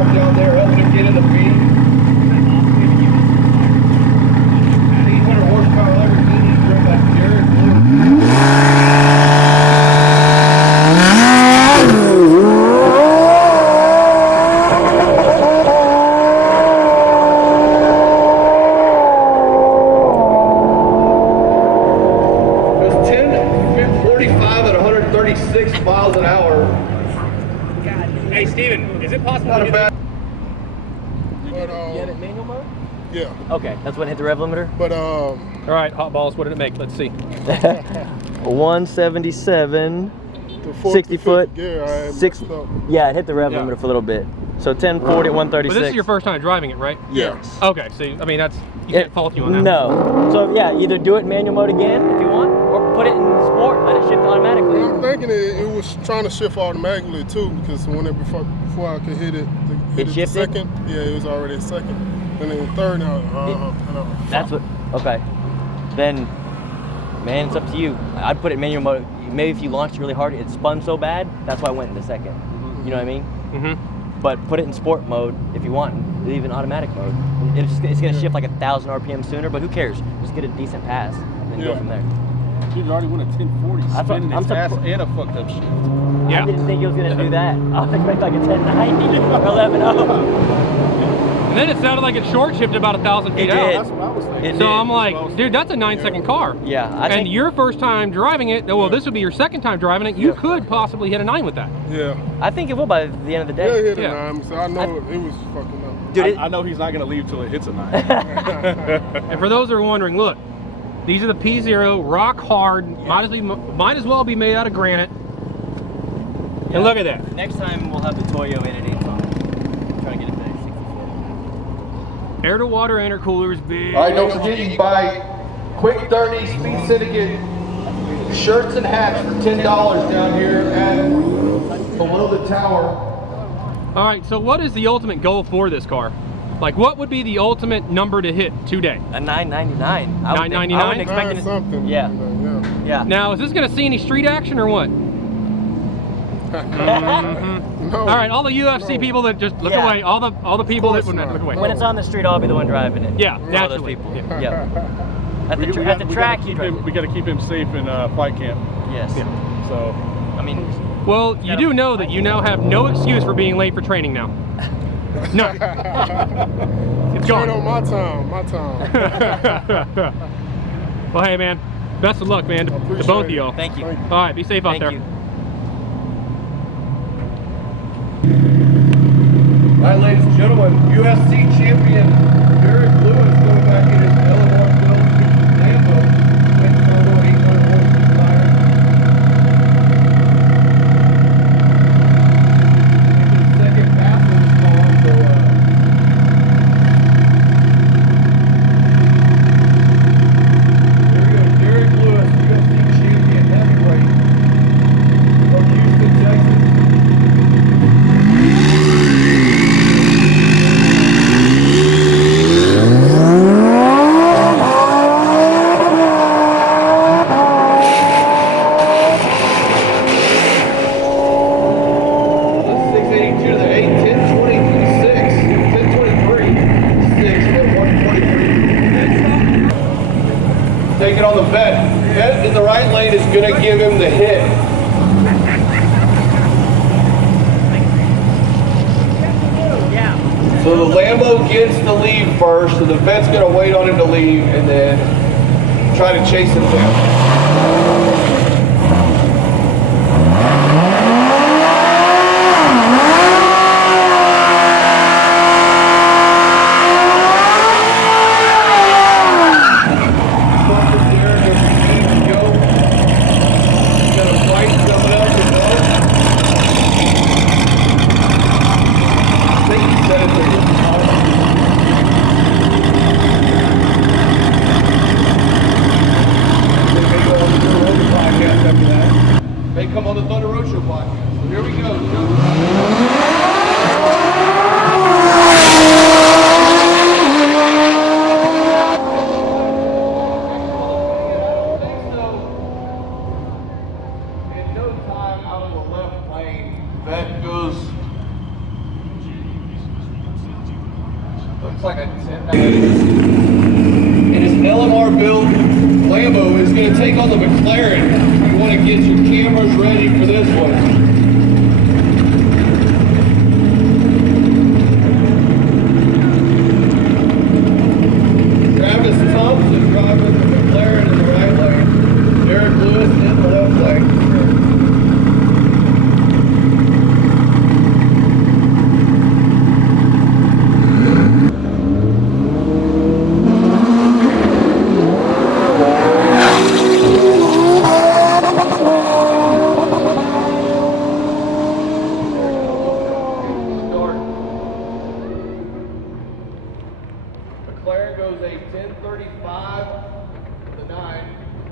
Racecraft down there helping him get in the feed. 800 horsepower Lamborghini driven by Derrick Lewis. It was 10:45 at 136 miles an hour. Hey Steven, is it possible Not to a get bad. But, you had it manual mode? yeah. Okay, that's when it hit the rev limiter? But All right, hot balls, what did it make? Let's see. 177, the fourth 60 to foot, fifth gear, I had 6. messed up. Yeah, it hit the rev Yeah. limiter for a little bit. So 1040 at 136. But this is your first time driving it, right? Yes. Okay, so I mean that's you can't fault you on that. No. So yeah, either do it in manual mode again if you want, or put it in sport, let it shift automatically. I'm thinking it was trying to shift automatically too, because before I could hit it, It the shifted? second, yeah, it was already a second. Then it was third now. That's what. Okay. Then, man, it's up to you. I'd put it in manual mode. Maybe if you launched really hard, it spun so bad. That's why I went into second. You know what I mean? Mm-hmm. But put it in sport mode if you want, and leave it in automatic mode. It's gonna shift like 1,000 RPM sooner, but who cares? Just get a decent pass and then go from there. Dude, already went a 1040 spinning his ass surprised. and a fucked up shit. Yeah. I didn't think he was gonna do that. I was expecting like a 1090 or 11.0. And then it sounded like it short shifted about 1,000 feet It out. did. That's what I was thinking. It So did. I'm like, dude, that's a 9-second car. Yeah, I And think your first time driving it, well, this would be your second time driving it, you could possibly hit a 9 with that. Yeah. I think it will by the end of the Yeah, day. hit a Yeah. 9, so I know it was fucking up. Dude, I know he's not going to leave till it hits a 9. And for those that are wondering, look, these are the P0, rock hard, might as well be made out of granite. And look at that. next time we'll have the Toyo in at 8 times. Try to get it fixed. 60 foot. Air to water intercoolers, big. All right, don't forget you can buy Quick 30 Speed Syndicate shirts and hats for $10 down here at below the tower. All right, so what is the ultimate goal for this car? Like, what would be the ultimate number to hit today? A 999. I wouldn't 999? expect it. Something. Yeah. Yeah. Now, is this going to see any street action or what? No. All right, all the UFC people that just look Yeah. away, all the people that course not. look away. When it's on the street, I'll be the one driving it. Yeah, All those naturally. people. Yeah. Yeah. At the track, you drive. We got to keep him safe in fight camp. Yes. Yeah. So I mean, Well, you do know that you now have no excuse for being late for training now. No. It's Turn gone. on my time. Well, hey, man. Best of luck, man, to appreciate both of it. y'all. thank you. Thank All right, be safe out Thank there. you. All right, ladies and gentlemen, UFC champion Derrick Lewis going back in his Illinois built Lambo. Twin turbo, 800 horsepower. Into the second pass of this car, so here we go, Derrick Lewis, UFC champion heavyweight from Houston, Texas. Taking on the vet. Vet in the right lane is going to give him the hit. So the Lambo gets to leave first, so the vet's going to wait on him to leave and then try to chase him down. They come on the Thunder Road Show podcast. So here we go. In no time, out of the left lane, Vet goes Looks like a 10. And his LMR built Lambo is going to take on the McLaren. You want to get your cameras ready for this one. Travis Thompson driving the McLaren in the right lane. Derrick Lewis in the left lane. McLaren goes a 10:35 to the 9.